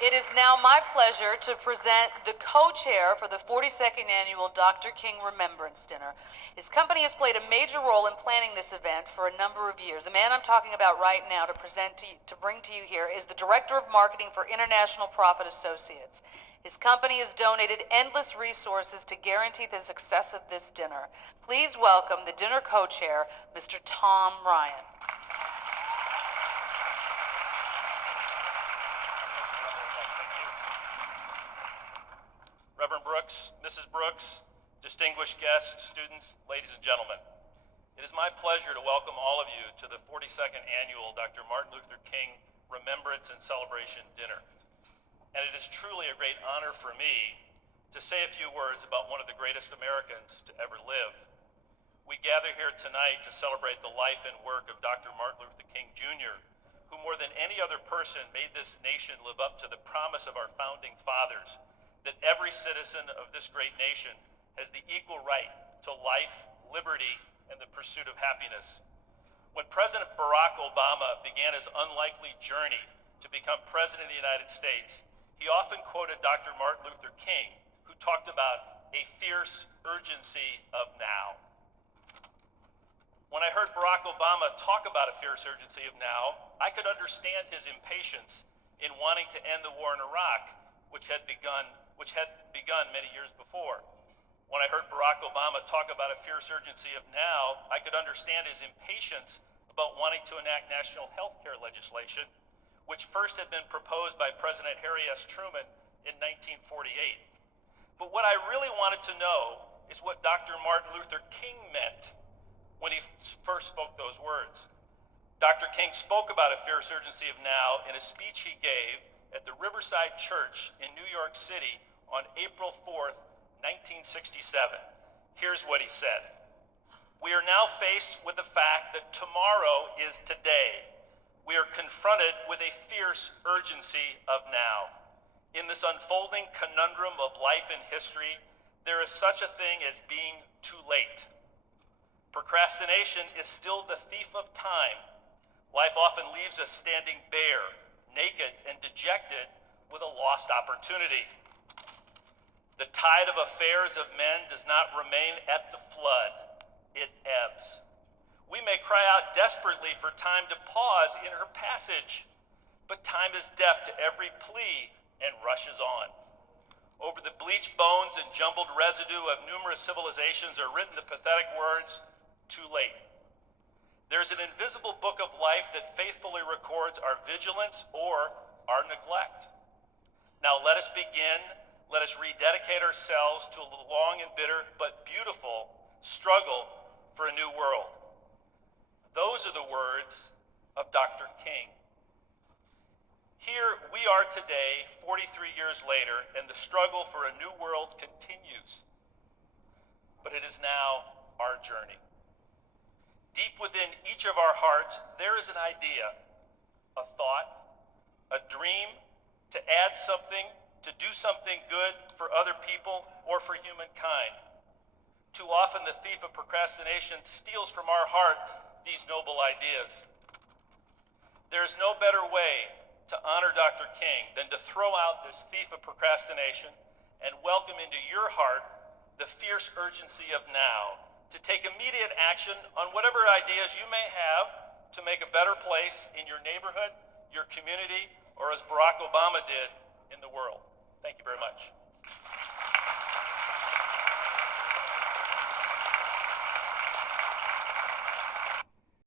It is now my pleasure to present the co-chair for the 42nd Annual Dr. King Remembrance Dinner. His company has played a major role in planning this event for a number of years. The man I'm talking about right now to bring to you here is the Director of Marketing for International Profit Associates. His company has donated endless resources to guarantee the success of this dinner. Please welcome the dinner co-chair, Mr. Tom Ryan. Reverend Brooks, Mrs. Brooks, distinguished guests, students, ladies and gentlemen. It is my pleasure to welcome all of you to the 42nd Annual Dr. Martin Luther King Remembrance and Celebration Dinner. And it is truly a great honor for me to say a few words about one of the greatest Americans to ever live. We gather here tonight to celebrate the life and work of Dr. Martin Luther King Jr., who more than any other person made this nation live up to the promise of our founding fathers, that every citizen of this great nation has the equal right to life, liberty, and the pursuit of happiness. When President Barack Obama began his unlikely journey to become President of the United States, he often quoted Dr. Martin Luther King, who talked about a fierce urgency of now. When I heard Barack Obama talk about a fierce urgency of now, I could understand his impatience in wanting to end the war in Iraq, which had begun many years before. When I heard Barack Obama talk about a fierce urgency of now, I could understand his impatience about wanting to enact national health care legislation, which first had been proposed by President Harry S. Truman in 1948. But what I really wanted to know is what Dr. Martin Luther King meant when he first spoke those words. Dr. King spoke about a fierce urgency of now in a speech he gave at the Riverside Church in New York City on April 4th, 1967. Here's what he said. We are now faced with the fact that tomorrow is today. We are confronted with a fierce urgency of now. In this unfolding conundrum of life and history, there is such a thing as being too late. Procrastination is still the thief of time. Life often leaves us standing bare, naked, and dejected with a lost opportunity. The tide of affairs of men does not remain at the flood, it ebbs. We may cry out desperately for time to pause in her passage, but time is deaf to every plea and rushes on. Over the bleached bones and jumbled residue of numerous civilizations are written the pathetic words, too late. There's an invisible book of life that faithfully records our vigilance or our neglect. Now let us begin. Let us rededicate ourselves to a long and bitter but beautiful struggle for a new world. Those are the words of Dr. King. Here we are today, 43 years later, and the struggle for a new world continues. But it is now our journey. Deep within each of our hearts, there is an idea, a thought, a dream to add something, to do something good for other people or for humankind. Too often the thief of procrastination steals from our heart these noble ideas. There is no better way to honor Dr. King than to throw out this thief of procrastination and welcome into your heart the fierce urgency of now, to take immediate action on whatever ideas you may have to make a better place in your neighborhood, your community, or as Barack Obama did, in the world. Thank you very much.